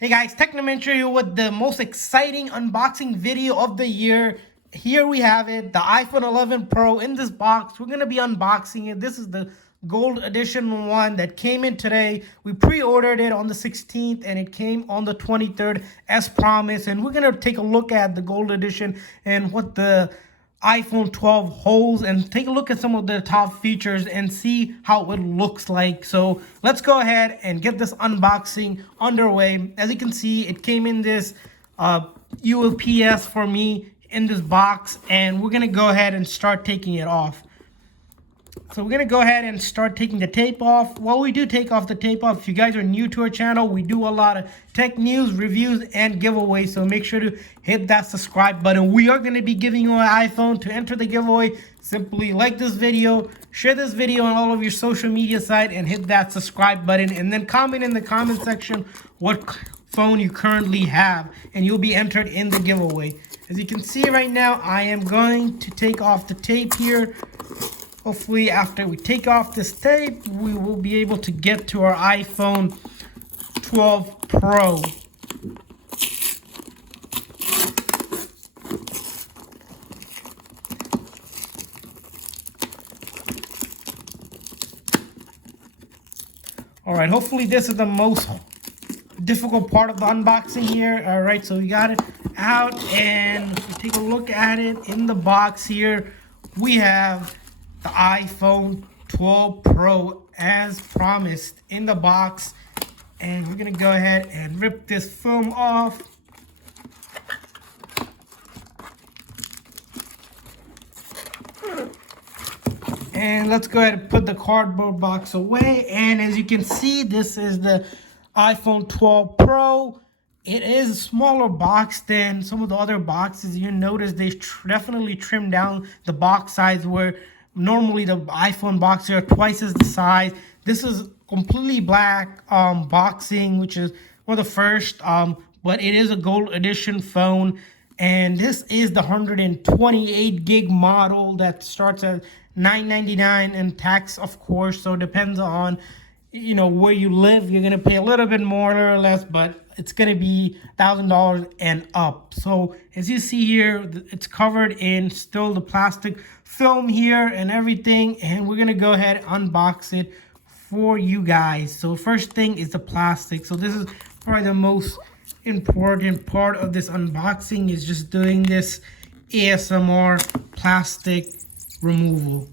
Hey guys, Technomentary here with the most exciting unboxing video of the year. Here we have it, the iPhone 11 Pro in this box. We're going to be unboxing it. This is the gold edition one that came in today. We pre-ordered it on the 16th and it came on the 23rd as promised. And we're going to take a look at the gold edition and what the iPhone 12 holds and take a look at some of the top features and see how it looks like. So let's go ahead and get this unboxing underway. As you can see, it came in this UPS for me in this box, and we're gonna go ahead and start taking it off. So we're going to go ahead and start taking the tape off. While we do take off the tape off, if you guys are new to our channel, we do a lot of tech news, reviews, and giveaways. So make sure to hit that subscribe button. We are going to be giving you an iPhone. To enter the giveaway, simply like this video, share this video on all of your social media sites, and hit that subscribe button. And then comment in the comment section what phone you currently have, and you'll be entered in the giveaway. As you can see right now, I am going to take off the tape here. Hopefully, after we take off this tape, we will be able to get to our iPhone 12 Pro. All right, hopefully this is the most difficult part of the unboxing here. All right, so we got it out, and if we take a look at it in the box here, we have the iPhone 12 Pro as promised in the box, and we're gonna go ahead and rip this film off. And let's go ahead and put the cardboard box away. And as you can see, this is the iPhone 12 Pro. It is a smaller box than some of the other boxes. You notice they definitely trimmed down the box size, where normally the iPhone boxes are twice as the size. This is completely black boxing, which is one of the first, but it is a gold edition phone. And this is the 128 gig model that starts at $999 and tax, of course. So it depends on, you know, where you live. You're going to pay a little bit more or less, but it's going to be $1,000 and up. So as you see here, it's covered in still the plastic film here and everything. And we're going to go ahead and unbox it for you guys. So first thing is the plastic. So this is probably the most important part of this unboxing, is just doing this ASMR plastic removal.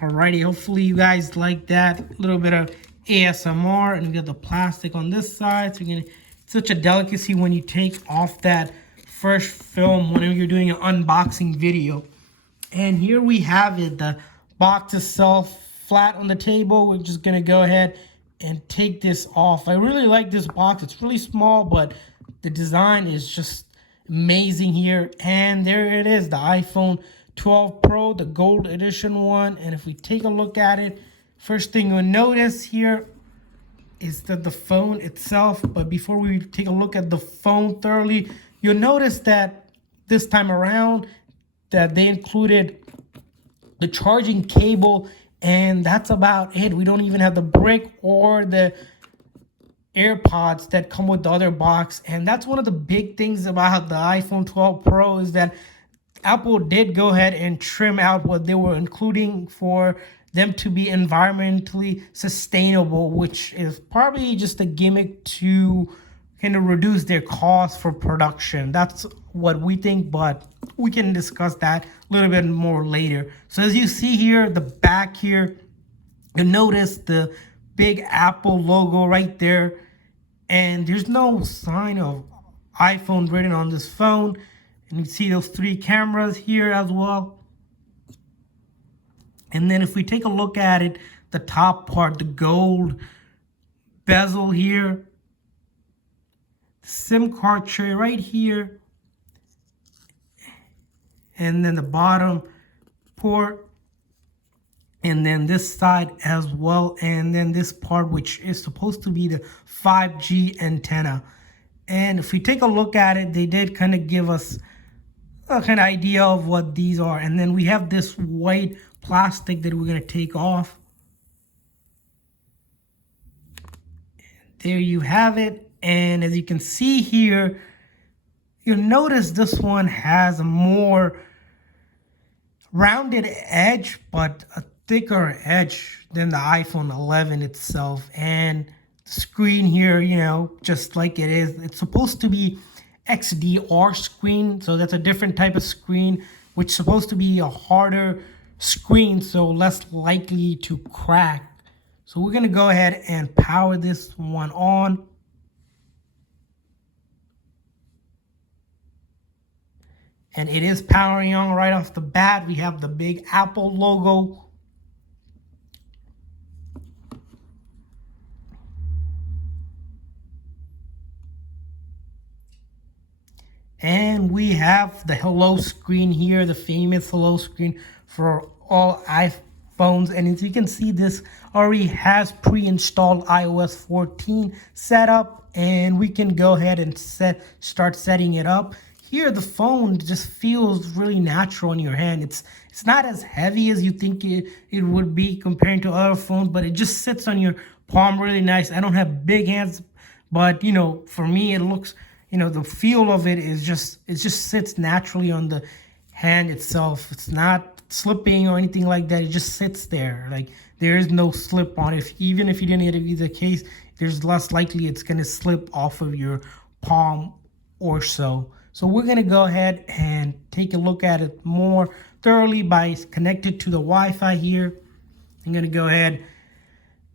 Alrighty, hopefully you guys like that little bit of ASMR. And we got the plastic on this side. So you're gonna, it's such a delicacy when you take off that first film whenever you're doing an unboxing video. And here we have it, the box itself flat on the table. We're just gonna go ahead and take this off. I really like this box. It's really small, but the design is just amazing here. And there it is, the iPhone 12 Pro, the gold edition one. And if we take a look at it, first thing you'll notice here is that the phone itself. But before we take a look at the phone thoroughly, you'll notice that this time around that they included the charging cable, and that's about it. We don't even have the brick or the AirPods that come with the other box. And that's one of the big things about the iPhone 12 Pro, is that Apple did go ahead and trim out what they were including for them to be environmentally sustainable, which is probably just a gimmick to kind of reduce their cost for production. That's what we think, but we can discuss that a little bit more later. So as you see here, the back here, you'll notice the big Apple logo right there. And there's no sign of iPhone written on this phone. And you see those 3 cameras here as well. And then if we take a look at it, the top part, the gold bezel here, SIM card tray right here, and then the bottom port, and then this side as well, and then this part, which is supposed to be the 5G antenna. And if we take a look at it, they did kind of give us a kind of idea of what these are. And then we have this white plastic that we're going to take off. there you have it. And as you can see here, you'll notice this one has a more rounded edge, but a thicker edge than the iPhone 11 itself. And the screen here, you know, just like it is, it's supposed to be XDR screen. So that's a different type of screen, which is supposed to be a harder screen, so less likely to crack. So we're gonna go ahead and power this one on. And it is powering on right off the bat. We have the big Apple logo. And we have the hello screen here, the famous hello screen for all iPhones. And as you can see, this already has pre-installed iOS 14 set up. And we can go ahead and start setting it up. Here, the phone just feels really natural in your hand. It's not as heavy as you think it would be compared to other phones, but it just sits on your palm really nice. I don't have big hands, but you know, for me, it looks, you know, the feel of it is just, it just sits naturally on the hand itself. It's not slipping or anything like that. It just sits there. Like there is no slip on it. Even if you didn't hit it with the case, there's less likely it's going to slip off of your palm or so. So we're going to go ahead and take a look at it more thoroughly by connected to the Wi-Fi here. I'm going to go ahead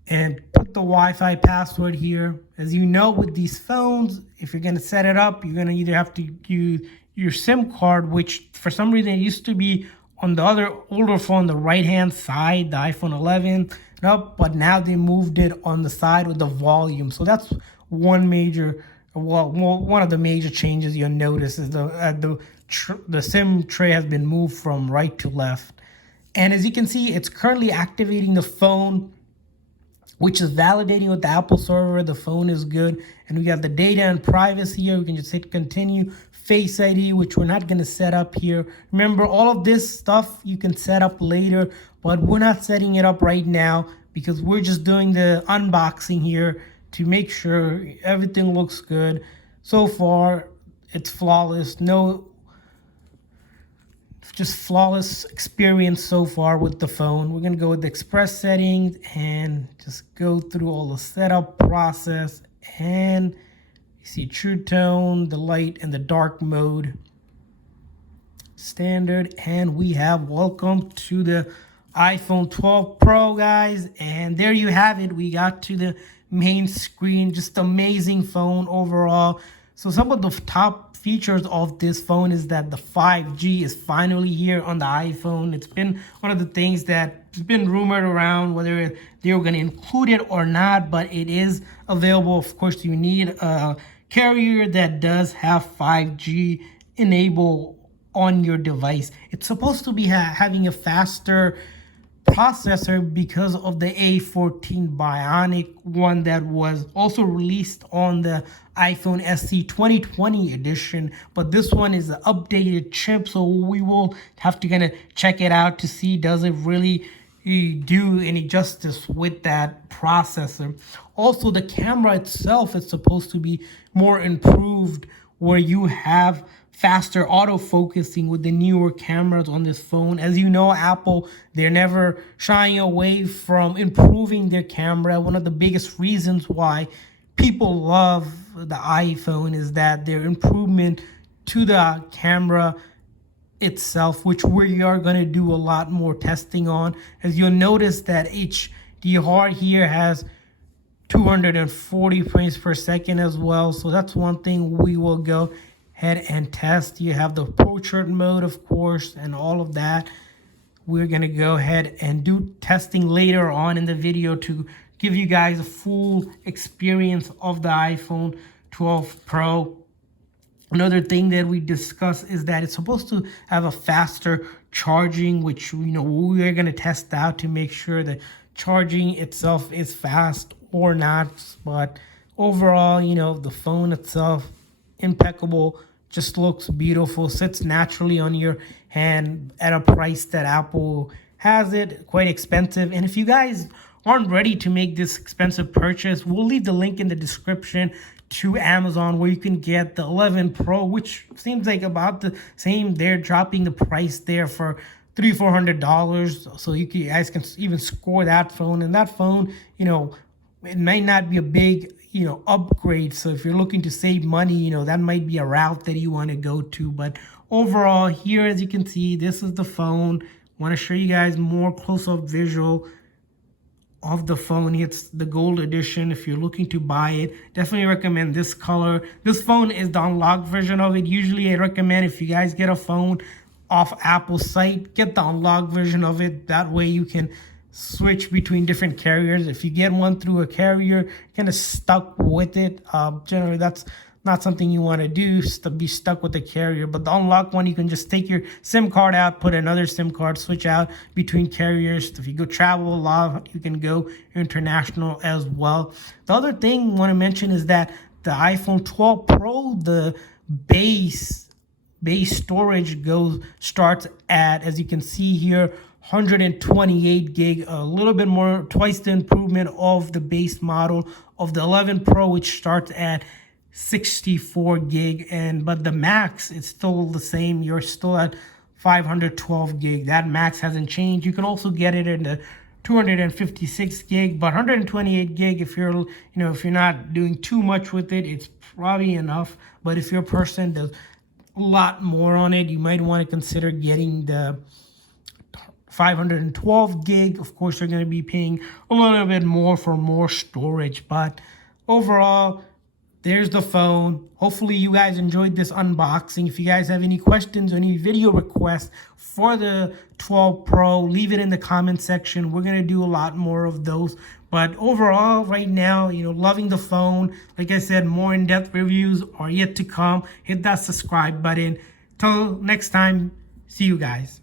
and put the Wi-Fi password here. As you know, with these phones, if you're going to set it up, you're going to either have to use your SIM card, which for some reason it used to be on the other older phone, the right-hand side, the iPhone 11, but now they moved it on the side with the volume. So that's one major, one of the major changes you'll notice is the SIM tray has been moved from right to left. And as you can see, it's currently activating the phone, which is validating with the Apple server. The phone is good. And we got the data and privacy here. We can just hit continue. Face ID, which we're not going to set up here. Remember, all of this stuff you can set up later, but we're not setting it up right now because we're just doing the unboxing here to make sure everything looks good. So far, it's flawless. Just flawless experience so far with the phone. We're going to go with the express settings and just go through all the setup process. And you see true tone, the light, and the dark mode. Standard. And we have welcome to the iPhone 12 Pro, guys. And there you have it. We got to the main screen. Just amazing phone overall. So some of the top features of this phone is that the 5G is finally here on the iPhone. It's been one of the things that's been rumored around whether they were going to include it or not, but it is available. Of course, you need a carrier that does have 5G enabled on your device. It's supposed to be having a faster processor because of the A14 Bionic one that was also released on the iPhone SE 2020 edition, but this one is an updated chip, so we will have to kind of check it out to see does it really do any justice with that processor. Also, the camera itself is supposed to be more improved, where you have faster autofocusing with the newer cameras on this phone. As you know, Apple, they're never shying away from improving their camera. One of the biggest reasons why people love the iPhone is that their improvement to the camera itself, which we are going to do a lot more testing on. As you'll notice that HDR here has 240 frames per second as well. So that's one thing we will go ahead and test. You have the portrait mode, of course, and all of that. We're going to go ahead and do testing later on in the video to give you guys a full experience of the iPhone 12 Pro. Another thing that we discussed is that it's supposed to have a faster charging, which we are going to test out to make sure that charging itself is fast or not. But overall, the phone itself, impeccable, just looks beautiful, sits naturally on your hand at a price that Apple has it, quite expensive. And if you guys aren't ready to make this expensive purchase, we'll leave the link in the description to Amazon where you can get the 11 Pro, which seems like about the same. They're dropping the price there for $300-400, so you guys can even score that phone. And that phone, it might not be a big upgrade, so if you're looking to save money, that might be a route that you want to go to. But overall, here, as you can see, this is the phone. I want to show you guys more close-up visual of the phone. It's the gold edition. If you're looking to buy it, definitely recommend this color. This phone is the unlocked version of it. Usually I recommend, if you guys get a phone off Apple's site, get the unlocked version of it. That way you can switch between different carriers. If you get one through a carrier, kind of stuck with it. Generally that's not something you want to do, to be stuck with the carrier. But the unlocked one, you can just take your SIM card out, put another SIM card, switch out between carriers. If you go travel a lot, you can go international as well. The other thing I want to mention is that the iPhone 12 Pro, the base storage starts at, as you can see here, 128 gig, a little bit more, twice the improvement of the base model of the 11 Pro, which starts at 64 gig. But the max, it's still the same. You're still at 512 gig. That max hasn't changed. You can also get it in the 256 gig, but 128 gig, if you're not doing too much with it, it's probably enough. But if your person does a lot more on it, you might want to consider getting the 512 gig. Of course, you're going to be paying a little bit more for more storage, but overall, there's the phone. Hopefully you guys enjoyed this unboxing. If you guys have any questions or any video requests for the 12 Pro, leave it in the comment section. We're going to do a lot more of those. But overall, right now, loving the phone. Like I said, more in-depth reviews are yet to come. Hit that subscribe button. Till next time, see you guys.